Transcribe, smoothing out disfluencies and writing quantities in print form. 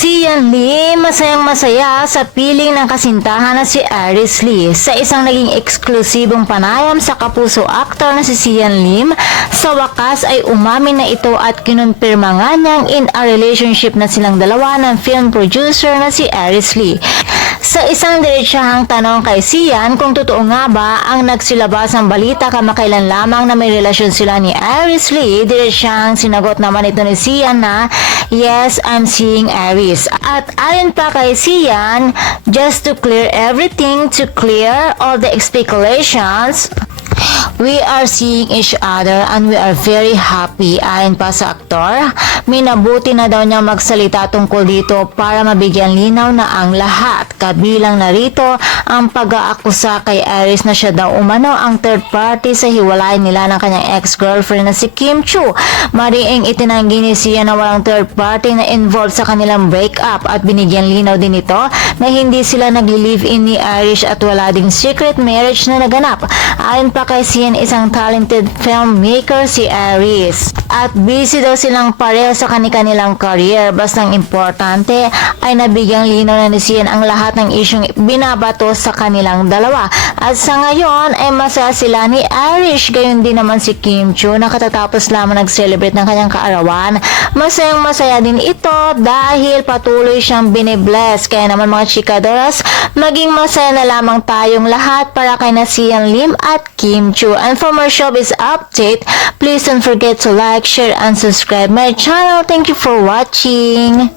Sian Lim masayang masaya sa piling ng kasintahan na si Iris Lee. Sa isang naging eksklusibong panayam sa kapuso actor na si Sian Lim, sa wakas ay umamin na ito at kinumpirma nga niyang in a relationship na silang dalawa ng film producer na si Iris Lee. Sa isang diretsahang tanong kay Sian kung totoo nga ba ang nagsilabasang balita kamakailan lamang na may relasyon sila ni Iris Lee, diretsahang sinagot naman ito ni Sian na, "Yes, I'm seeing Iris." At ayon pa kay Sian, just to clear everything, to clear all the speculations, we are seeing each other and we are very happy. Ayon pa sa aktor, minabuti na daw niyang magsalita tungkol dito para mabigyan linaw na ang lahat. Kabilang narito ang pag-aakusa kay Iris na siya daw umano ang third party sa hiwalay nila ng kanyang ex-girlfriend na si Kim Chu. Mariing itinanggi ni Sian na walang third party na involved sa kanilang breakup at binigyan linaw din ito na hindi sila nagli-live-in ni Iris at wala ding secret marriage na naganap. Ayon pa kay Sian, isang talented filmmaker si Iris at busy daw silang pareho sa kanilang career. Bastang importante ay nabigyang linaw na ni Sian ang lahat ng isyong binabato sa kanilang dalawa. At sa ngayon ay masaya sila ni Iris, gayon din naman si Kim Chu na katatapos lamang nag-celebrate ng kanyang kaarawan. Masayang masaya din ito dahil patuloy siyang binibless. Kaya naman mga chikadoras, maging masaya na lamang tayong lahat para kay na Sian Lim at Kim Chu. And for more showbiz update, please don't forget to like, share, and subscribe my channel. Thank you for watching.